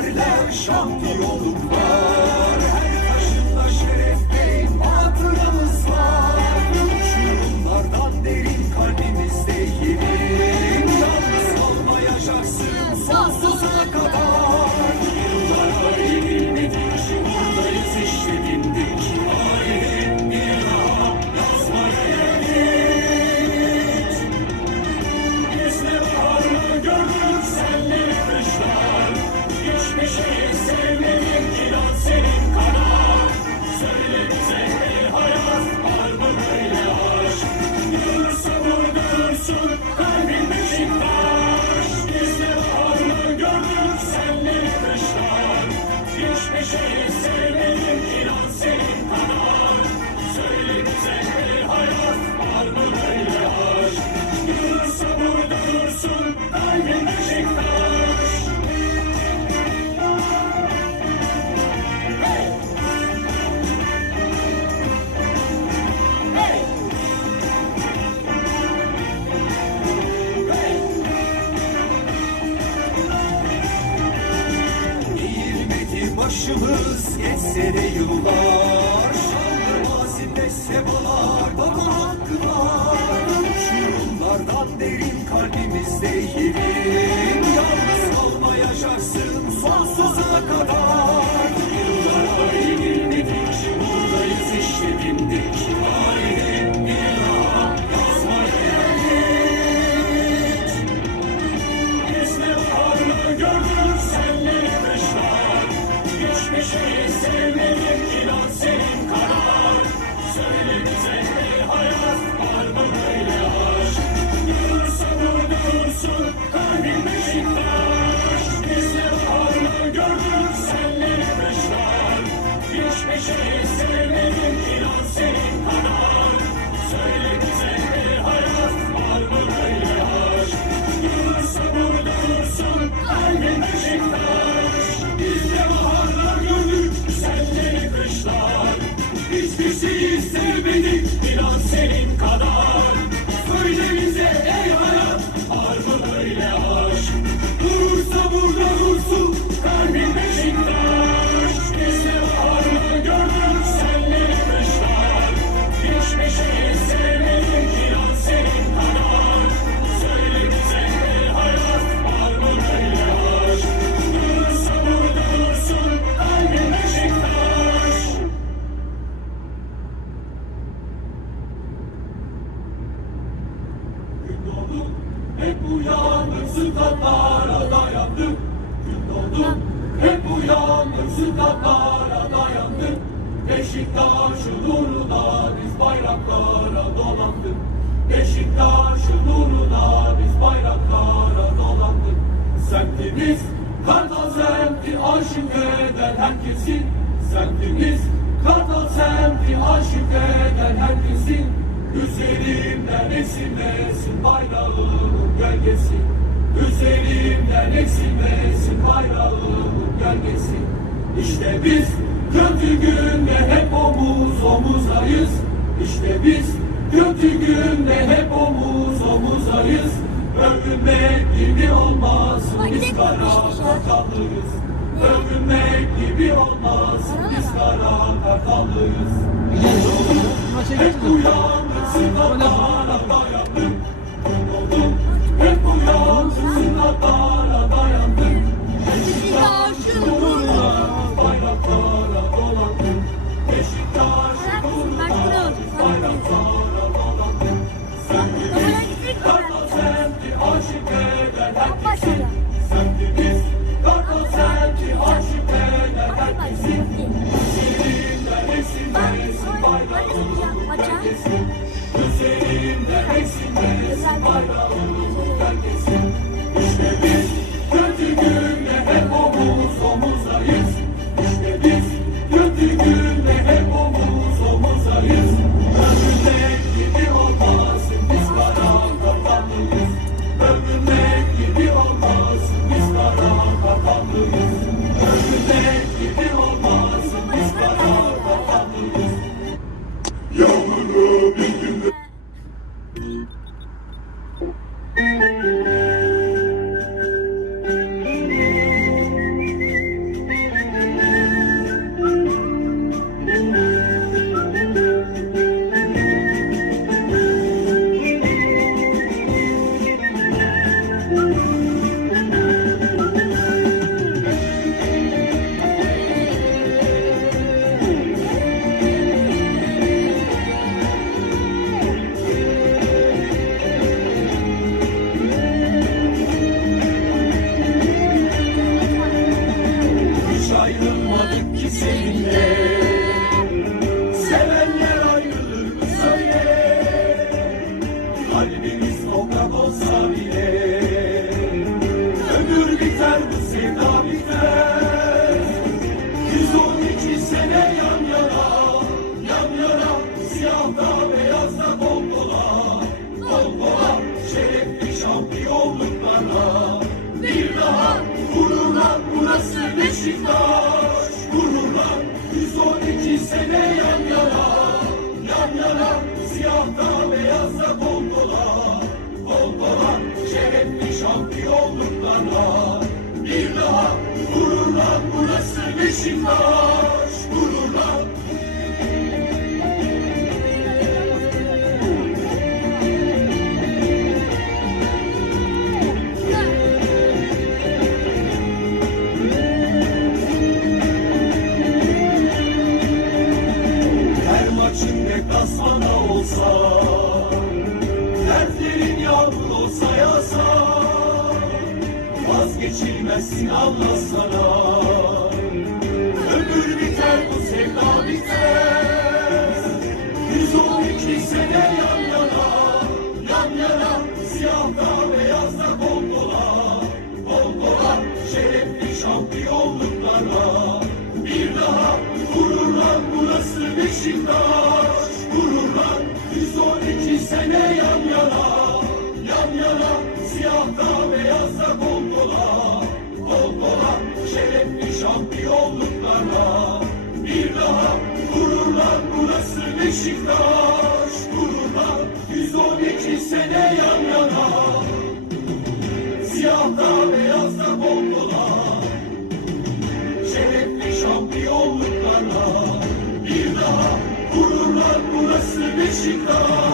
Zaferler şampiyonluklar Başımız geçse de yıllar Şanlı mazimde seba olsun kalbim Beşiktaş Hep uyandık sıfatlara dayandık Kürt olduk Hep uyandık sıfatlara dayandık Beşiktaş'ın uğruna biz bayraklara dolandık. Beşiktaş'ın uğruna biz bayraklara dolandık. Semtimiz Kartal semti aşık eden herkesi Semtimiz Kartal semti aşık eden herkesi Üzerimden eksilmesin bayrağımın gölgesi. Üzerimden eksilmesin bayrağımın gölgesi. İşte biz kötü günde hep omuz omuzdayız İşte biz kötü günde hep omuz omuzdayız Övünmek gibi olmaz biz kara kartallıyız Övünmek gibi olmaz biz kara kartallıyız Hep uyan 我。Biz bayram Derdimiz toprak olsa bile. Ömür biter bu sevda biter. 112 sene yan yana Yan yana siyahda beyazda kol kola Kol kola şerefli şampiyonluklarla. Bir daha gururlar burası Beşiktaş. Gururlar 112 sene yan yana Yan yana. Beşiktaş Gururla Her maçın deplasmana olsa Dertlerin yağmur olsa yağsa Vazgeçilmezsin anlasana. Ömür Beşiktaş Gururlan 112 sene yan yana. Yan yana siyahta beyazda kol kola Kol kola şerefli şampiyonluklara Bir daha gururlan burası Beşiktaş burası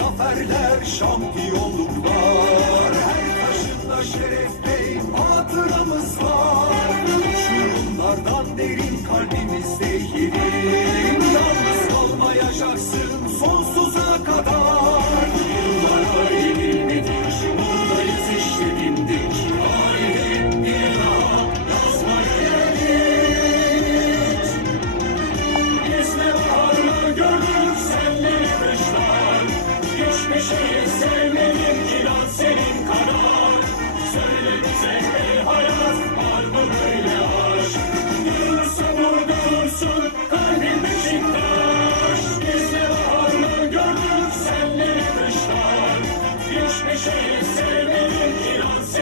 zaferler, şampiyonluklar. Her taşında şeref